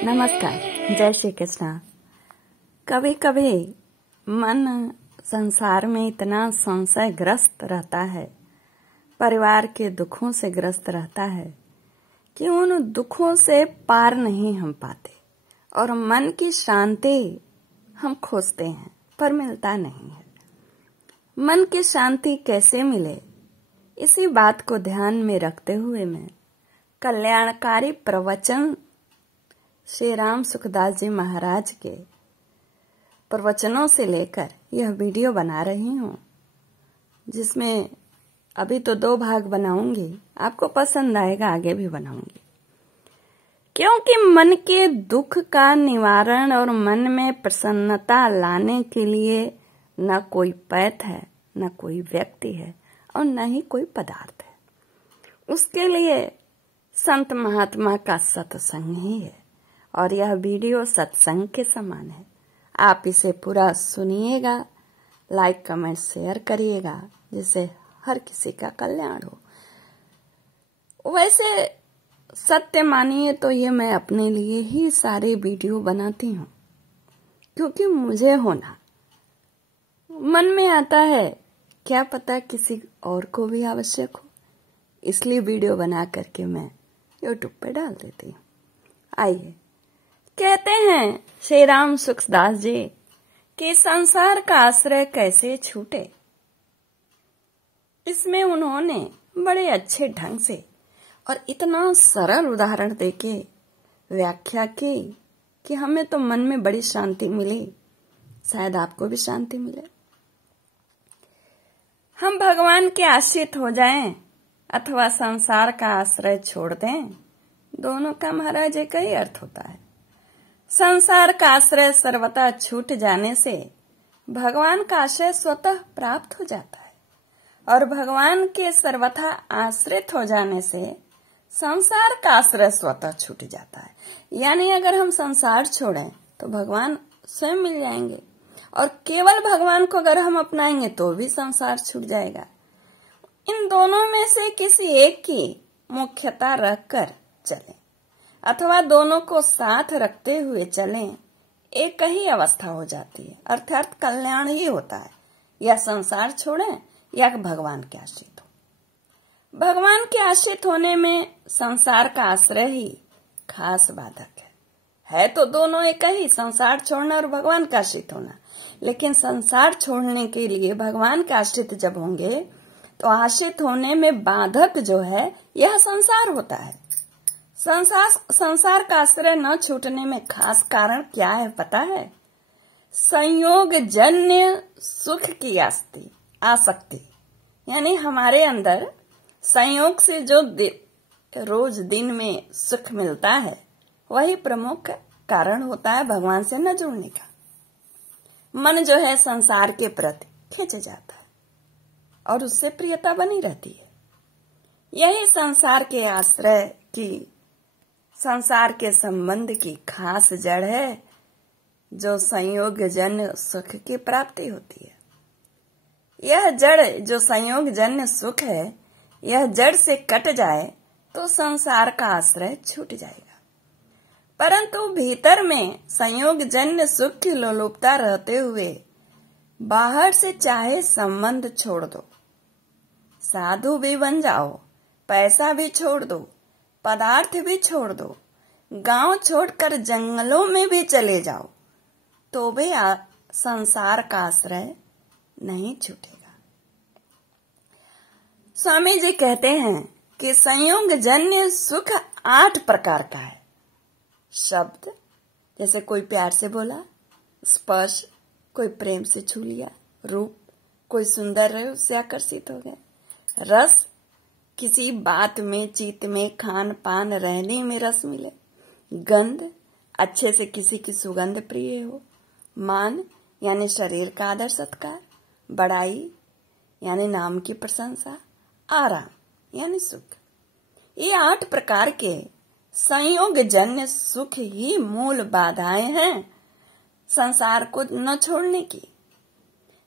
नमस्कार, जय श्री कृष्णा। कभी कभी मन संसार में इतना संशयग्रस्त रहता है, परिवार के दुखों से ग्रस्त रहता है कि उन दुखों से पार नहीं हम पाते और मन की शांति हम खोजते हैं पर मिलता नहीं है। मन की शांति कैसे मिले, इसी बात को ध्यान में रखते हुए मैं कल्याणकारी प्रवचन श्री राम सुखदास जी महाराज के प्रवचनों से लेकर यह वीडियो बना रही हूँ, जिसमें अभी तो 2 भाग बनाऊंगी। आपको पसंद आएगा, आगे भी बनाऊंगी। क्योंकि मन के दुख का निवारण और मन में प्रसन्नता लाने के लिए न कोई पैठ है, न कोई व्यक्ति है और न ही कोई पदार्थ है। उसके लिए संत महात्मा का सत्संग ही है और यह वीडियो सत्संग के समान है। आप इसे पूरा सुनिएगा, लाइक कमेंट शेयर करिएगा, जिससे हर किसी का कल्याण हो। वैसे सत्य मानिए तो ये मैं अपने लिए ही सारे वीडियो बनाती हूँ, क्योंकि मुझे होना मन में आता है, क्या पता किसी और को भी आवश्यक हो, इसलिए वीडियो बना करके मैं यूट्यूब पे डाल देती हूँ। आइए, कहते हैं श्री राम सुखदास जी कि संसार का आश्रय कैसे छूटे। इसमें उन्होंने बड़े अच्छे ढंग से और इतना सरल उदाहरण देके व्याख्या की कि हमें तो मन में बड़ी शांति मिली, शायद आपको भी शांति मिले। हम भगवान के आश्रित हो जाएं अथवा संसार का आश्रय छोड़ दें, दोनों का महाराज एक ही अर्थ होता है। संसार का आश्रय सर्वथा छूट जाने से भगवान का आश्रय स्वतः प्राप्त हो जाता है और भगवान के सर्वथा आश्रित हो जाने से संसार का आश्रय स्वतः छूट जाता है। यानी अगर हम संसार छोड़ें तो भगवान स्वयं मिल जाएंगे और केवल भगवान को अगर हम अपनाएंगे तो भी संसार छूट जाएगा। इन दोनों में से किसी एक की मुख्यता रखकर चलें अथवा दोनों को साथ रखते हुए चलें, एक ही अवस्था हो जाती है, अर्थात कल्याण ही होता है। या संसार छोड़ें या भगवान के आश्रित हो। भगवान के आश्रित होने में संसार का आश्रय ही खास बाधक है तो दोनों एक ही, संसार छोड़ना और भगवान का आश्रित होना। लेकिन संसार छोड़ने के लिए भगवान के आश्रित जब होंगे तो आश्रित होने में बाधक जो है यह संसार होता है। संसार का आश्रय न छूटने में खास कारण क्या है पता है? संयोग जन्य सुख की आसक्ति, यानी हमारे अंदर संयोग से जो रोज दिन में सुख मिलता है वही प्रमुख कारण होता है भगवान से न जुड़ने का। मन जो है संसार के प्रति खिंच जाता है और उससे प्रियता बनी रहती है। यही संसार के आश्रय की, संसार के संबंध की खास जड़ है, जो संयोग जन्य सुख की प्राप्ति होती है। यह जड़ जो संयोग जन्य सुख है, यह जड़ से कट जाए तो संसार का आश्रय छूट जाएगा। परंतु भीतर में संयोग जन्य सुख की लोलुपता रहते हुए बाहर से चाहे संबंध छोड़ दो, साधु भी बन जाओ, पैसा भी छोड़ दो, पदार्थ भी छोड़ दो, गांव छोड़कर जंगलों में भी चले जाओ, तो भी संसार का आश्रय नहीं छूटेगा। स्वामी जी कहते हैं कि संयोग जन्य सुख 8 प्रकार का है। शब्द, जैसे कोई प्यार से बोला, स्पर्श, कोई प्रेम से छू लिया, रूप, कोई सुंदर रहे उससे आकर्षित हो गए, रस, किसी बात में, चित्त में, खान पान रहने में रस मिले, गंध, अच्छे से किसी की सुगंध प्रिय हो, मान यानी शरीर का आदर सत्कार, बड़ाई यानी नाम की प्रशंसा, आराम यानी सुख। ये 8 प्रकार के संयोग जन्य सुख ही मूल बाधाएं हैं संसार को न छोड़ने की।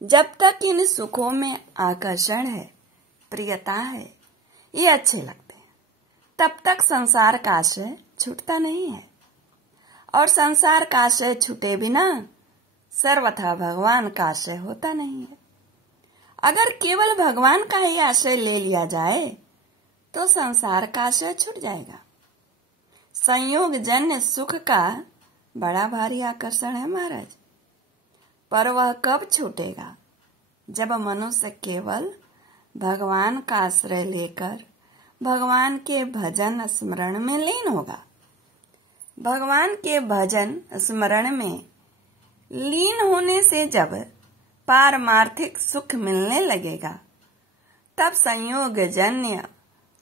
जब तक इन सुखों में आकर्षण है, प्रियता है, ये अच्छे लगते हैं, तब तक संसार का आश्रय छूटता नहीं है। और संसार का आश्रय छूटे बिना सर्वथा भगवान का आश्रय होता नहीं है। अगर केवल भगवान का ही आश्रय ले लिया जाए तो संसार का आश्रय छूट जाएगा। संयोग जन्य सुख का बड़ा भारी आकर्षण है महाराज, पर वह कब छूटेगा? जब मनुष्य केवल भगवान का आश्रय लेकर भगवान के भजन स्मरण में लीन होगा। भगवान के भजन स्मरण में लीन होने से जब पारमार्थिक सुख मिलने लगेगा तब संयोग जन्य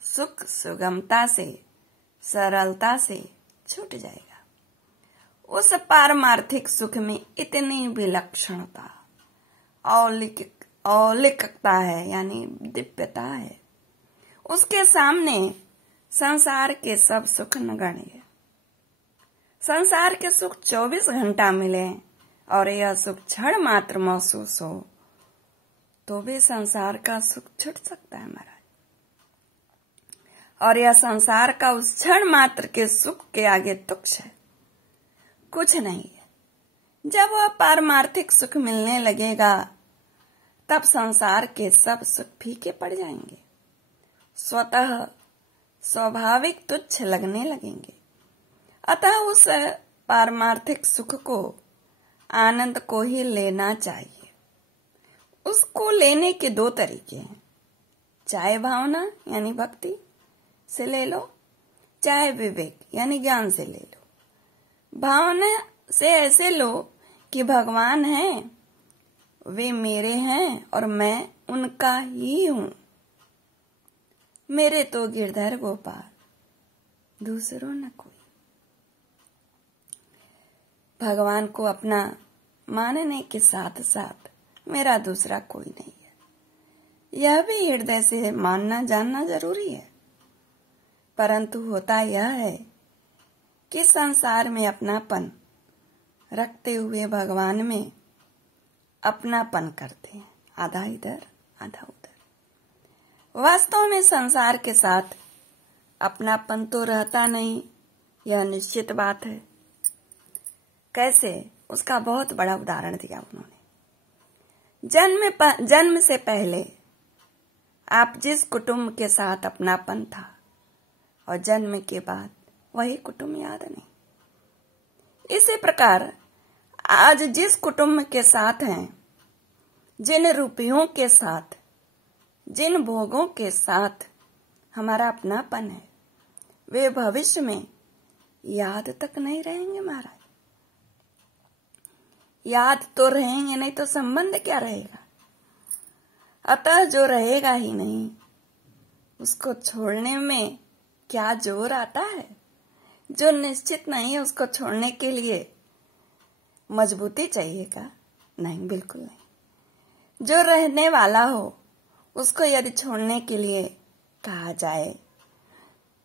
सुख सुगमता से सरलता से छूट जाएगा। उस पारमार्थिक सुख में इतनी विलक्षणता औलिकता है, यानी दिव्यता है, उसके सामने संसार के सब सुख नगण्य। संसार के सुख 24 घंटा मिले और यह सुख क्षण मात्र महसूस हो तो भी संसार का सुख छूट सकता है महाराज। और यह संसार का उस क्षण मात्र के सुख के आगे तुच्छ है, कुछ नहीं है। जब वह पारमार्थिक सुख मिलने लगेगा तब संसार के सब सुख फीके पड़ जाएंगे, स्वतः स्वाभाविक तुच्छ लगने लगेंगे। अतः उस पारमार्थिक सुख को, आनंद को ही लेना चाहिए। उसको लेने के 2 तरीके हैं, चाहे भावना यानी भक्ति से ले लो, चाहे विवेक यानी ज्ञान से ले लो। भावना से ऐसे लो कि भगवान है, वे मेरे हैं और मैं उनका ही हूं। मेरे तो गिरधर गोपाल, दूसरों न कोई। भगवान को अपना मानने के साथ साथ मेरा दूसरा कोई नहीं है, यह भी हृदय से मानना जानना जरूरी है। परंतु होता यह है कि संसार में अपनापन रखते हुए भगवान में अपनापन करते हैं, आधा इधर आधा उधर। वास्तव में संसार के साथ अपनापन तो रहता नहीं, यह निश्चित बात है। कैसे? उसका बहुत बड़ा उदाहरण दिया उन्होंने। जन्म से पहले आप जिस कुटुंब के साथ अपनापन था और जन्म के बाद वही कुटुंब याद नहीं। इसी प्रकार आज जिस कुटुंब के साथ हैं, जिन रुपयों के साथ, जिन भोगों के साथ हमारा अपनापन है, वे भविष्य में याद तक नहीं रहेंगे महाराज। याद तो रहेंगे नहीं तो संबंध क्या रहेगा? अतः जो रहेगा ही नहीं उसको छोड़ने में क्या जोर आता है? जो निश्चित नहीं है उसको छोड़ने के लिए मजबूती चाहिए क्या? नहीं, बिल्कुल नहीं। जो रहने वाला हो उसको यदि छोड़ने के लिए कहा जाए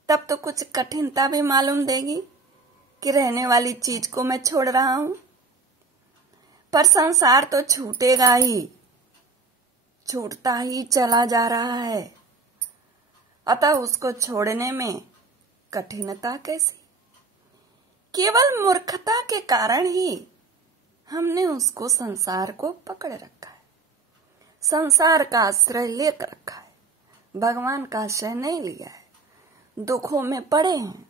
तब तो कुछ कठिनता भी मालूम देगी कि रहने वाली चीज को मैं छोड़ रहा हूं। पर संसार तो छूटेगा ही, छूटता ही चला जा रहा है। अतः उसको छोड़ने में कठिनता कैसी? केवल मूर्खता के कारण ही हमने उसको, संसार को पकड़ रखा है, संसार का आश्रय लेकर रखा है, भगवान का आश्रय नहीं लिया है, दुखों में पड़े हैं।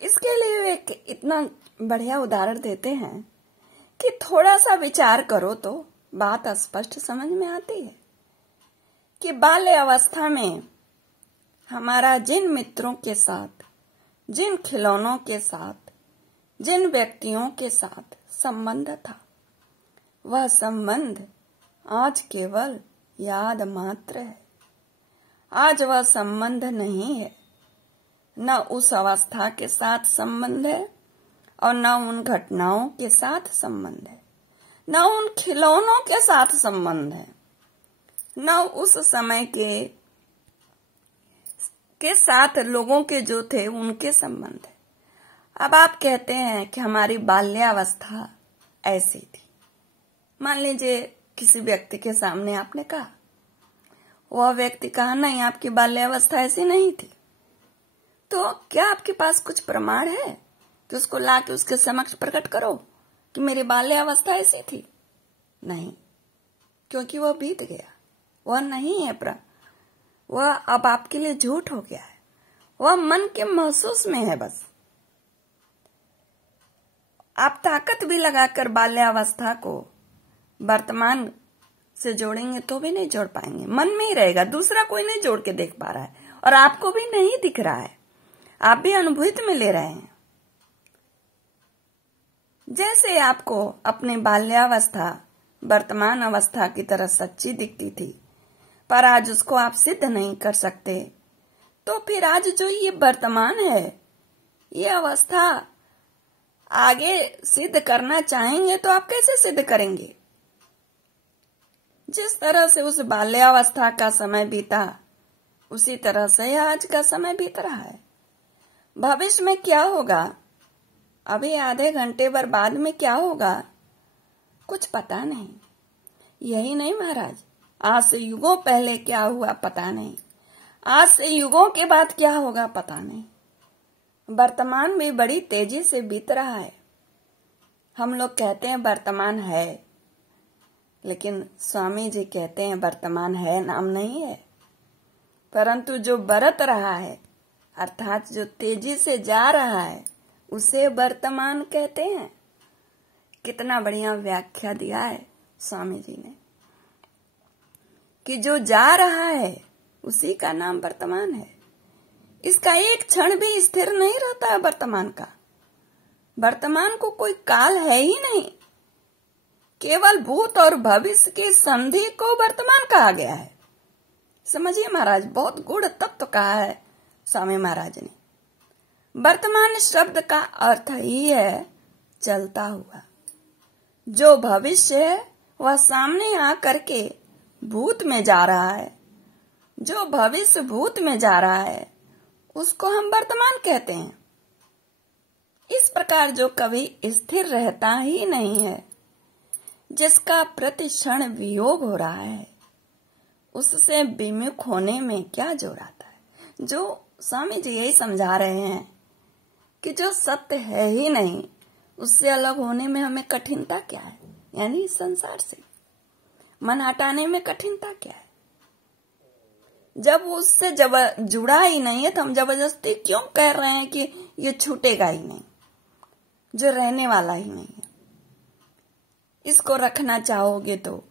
इसके लिए वे इतना बढ़िया उदाहरण देते हैं कि थोड़ा सा विचार करो तो बात स्पष्ट समझ में आती है कि बाल्य अवस्था में हमारा जिन मित्रों के साथ, जिन खिलौनों के साथ, जिन व्यक्तियों के साथ संबंध था, वह संबंध आज केवल याद मात्र है। आज वह संबंध नहीं है, न उस अवस्था के साथ संबंध है और न उन घटनाओं के साथ संबंध है, न उन खिलौनों के साथ संबंध है, न उस समय के साथ लोगों के जो थे उनके संबंध है। अब आप कहते हैं कि हमारी बाल्यावस्था ऐसी थी। मान लीजिए किसी व्यक्ति के सामने आपने कहा, वह व्यक्ति कहा नहीं आपकी बाल्यावस्था ऐसी नहीं थी, तो क्या आपके पास कुछ प्रमाण है तो उसको लाके उसके समक्ष प्रकट करो कि मेरी बाल्यावस्था ऐसी थी। नहीं, क्योंकि वह बीत गया, वह नहीं है वह अब आपके लिए झूठ हो गया है, वह मन के महसूस में है बस। आप ताकत भी लगाकर बाल्यावस्था को वर्तमान से जोड़ेंगे तो भी नहीं जोड़ पाएंगे, मन में ही रहेगा, दूसरा कोई नहीं जोड़ के देख पा रहा है और आपको भी नहीं दिख रहा है, आप भी अनुभूति में ले रहे हैं। जैसे आपको अपनी बाल्यावस्था वर्तमान अवस्था की तरह सच्ची दिखती थी, पर आज उसको आप सिद्ध नहीं कर सकते, तो फिर आज जो ये वर्तमान है, ये अवस्था आगे सिद्ध करना चाहेंगे तो आप कैसे सिद्ध करेंगे? जिस तरह से उस बाल्यावस्था का समय बीता, उसी तरह से आज का समय बीत रहा है। भविष्य में क्या होगा, अभी आधे घंटे भर बाद में क्या होगा, कुछ पता नहीं। यही नहीं महाराज, आज से युगों पहले क्या हुआ पता नहीं, आज से युगों के बाद क्या होगा पता नहीं। वर्तमान भी बड़ी तेजी से बीत रहा है। हम लोग कहते हैं वर्तमान है, लेकिन स्वामी जी कहते हैं वर्तमान है नाम नहीं है, परंतु जो बरत रहा है अर्थात जो तेजी से जा रहा है उसे वर्तमान कहते हैं। कितना बढ़िया व्याख्या दिया है स्वामी जी ने कि जो जा रहा है उसी का नाम वर्तमान है। इसका एक क्षण भी स्थिर नहीं रहता है वर्तमान का। वर्तमान को कोई काल है ही नहीं, केवल भूत और भविष्य की संधि को वर्तमान कहा गया है। समझिए महाराज, बहुत गूढ़ तत्व कहा है स्वामी महाराज ने। वर्तमान शब्द का अर्थ ही है चलता हुआ। जो भविष्य है वह सामने आकर के भूत में जा रहा है, जो भविष्य भूत में जा रहा है उसको हम वर्तमान कहते हैं। इस प्रकार जो कभी स्थिर रहता ही नहीं है, जिसका प्रति क्षण वियोग हो रहा है, उससे विमुख होने में क्या जोर आता है। जो स्वामी जी यही समझा रहे हैं कि जो सत्य है ही नहीं उससे अलग होने में हमें कठिनता क्या है, यानी संसार से मन हटाने में कठिनता क्या है। जब उससे जुड़ा ही नहीं है तो हम जबरदस्ती क्यों कह रहे हैं कि ये छूटेगा ही नहीं, जो रहने वाला ही नहीं है। इसको रखना चाहोगे तो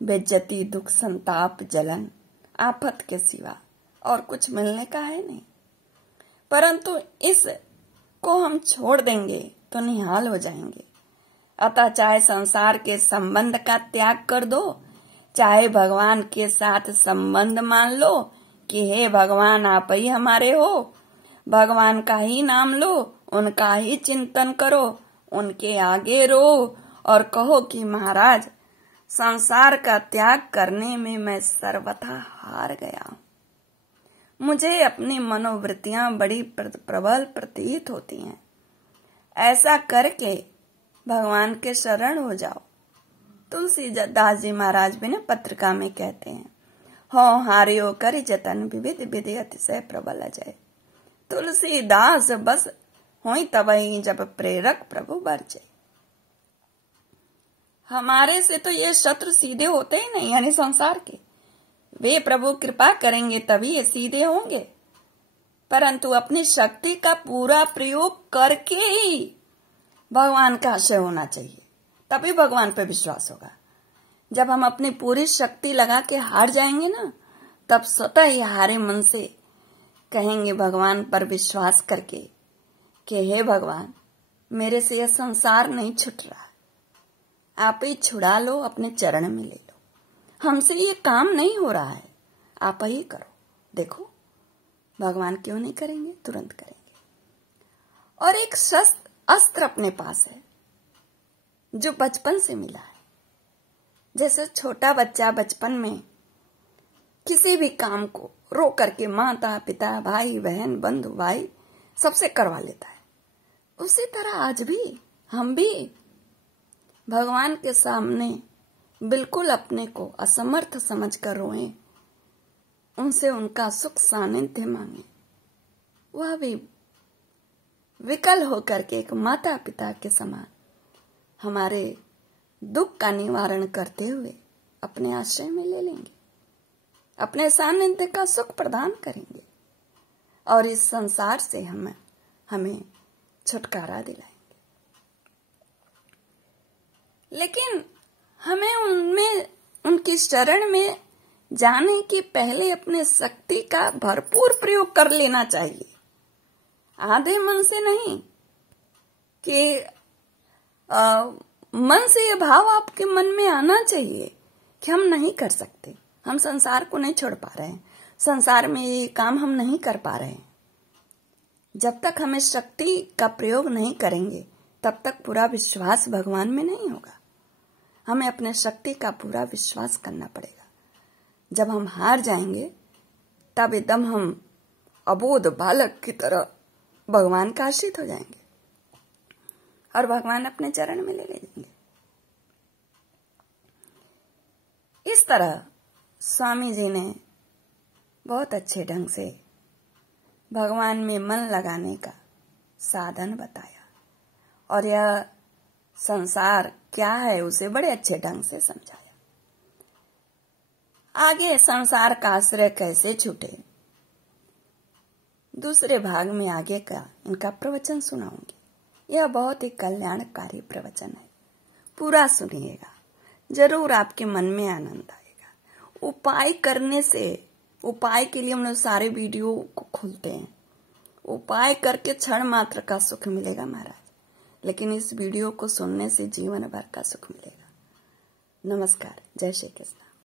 बेइज्जती, दुख, संताप, जलन, आफत के सिवा और कुछ मिलने का है नहीं। परंतु इस को हम छोड़ देंगे तो निहाल हो जाएंगे। अतः चाहे संसार के संबंध का त्याग कर दो, चाहे भगवान के साथ संबंध मान लो कि हे भगवान आप ही हमारे हो, भगवान का ही नाम लो, उनका ही चिंतन करो, उनके आगे रो और कहो कि महाराज संसार का त्याग करने में मैं सर्वथा हार गया हूं। मुझे अपनी मनोवृत्तियां बड़ी प्रबल प्रतीत होती हैं। ऐसा करके भगवान के शरण हो जाओ। तुलसीदास जी महाराज भी ने पत्रिका में कहते हैं, हो हारियो कर जतन विविध विधि अतिशय प्रबल अजय। तुलसीदास बस होई तबही जब प्रेरक प्रभु बरजे। हमारे से तो ये शत्रु सीधे होते ही नहीं, यानी संसार के। वे प्रभु कृपा करेंगे तभी ये सीधे होंगे, परंतु अपनी शक्ति का पूरा प्रयोग करके ही भगवान का आश्रय होना चाहिए, तभी भगवान पे विश्वास होगा। जब हम अपनी पूरी शक्ति लगा के हार जाएंगे ना, तब स्वतः ही हारे मन से कहेंगे भगवान पर विश्वास करके कि हे भगवान मेरे से यह संसार नहीं छूट रहा, आप ही छुड़ा लो, अपने चरण में ले लो, हमसे ये काम नहीं हो रहा है, आप ही करो। देखो भगवान क्यों नहीं करेंगे, तुरंत करेंगे। और एक अस्त्र अपने पास है जो बचपन से मिला है। जैसे छोटा बच्चा बचपन में किसी भी काम को रो करके माता पिता भाई बहन बंधु भाई सबसे करवा लेता है, उसी तरह आज भी हम भी भगवान के सामने बिल्कुल अपने को असमर्थ समझकर रोएं, उनसे उनका सुख सानिध्य मांगे। वह भी विकल होकर के एक माता पिता के समान हमारे दुख का निवारण करते हुए अपने आश्रय में ले लेंगे, अपने सानिध्य का सुख प्रदान करेंगे और इस संसार से हमें छुटकारा दिलाएंगे। लेकिन हमें उनकी शरण में जाने के पहले अपने शक्ति का भरपूर प्रयोग कर लेना चाहिए। आधे मन से नहीं कि मन से ये भाव आपके मन में आना चाहिए कि हम नहीं कर सकते, हम संसार को नहीं छोड़ पा रहे हैं, संसार में ये काम हम नहीं कर पा रहे हैं। जब तक हमें शक्ति का प्रयोग नहीं करेंगे तब तक पूरा विश्वास भगवान में नहीं होगा। हमें अपने शक्ति का पूरा विश्वास करना पड़ेगा। जब हम हार जाएंगे तब एकदम हम अबोध बालक की तरह भगवान का आश्रित हो जाएंगे और भगवान अपने चरण में ले लेंगे। इस तरह स्वामी जी ने बहुत अच्छे ढंग से भगवान में मन लगाने का साधन बताया और यह संसार क्या है उसे बड़े अच्छे ढंग से समझाया। आगे संसार का आश्रय कैसे छूटे, दूसरे भाग में आगे का इनका प्रवचन सुनाऊंगी। यह बहुत ही कल्याणकारी प्रवचन है, पूरा सुनिएगा, जरूर आपके मन में आनंद आएगा। उपाय करने से, उपाय के लिए हम लोग सारे वीडियो को खोलते हैं, उपाय करके क्षण मात्र का सुख मिलेगा महाराज, लेकिन इस वीडियो को सुनने से जीवन भर का सुख मिलेगा। नमस्कार, जय श्री कृष्ण।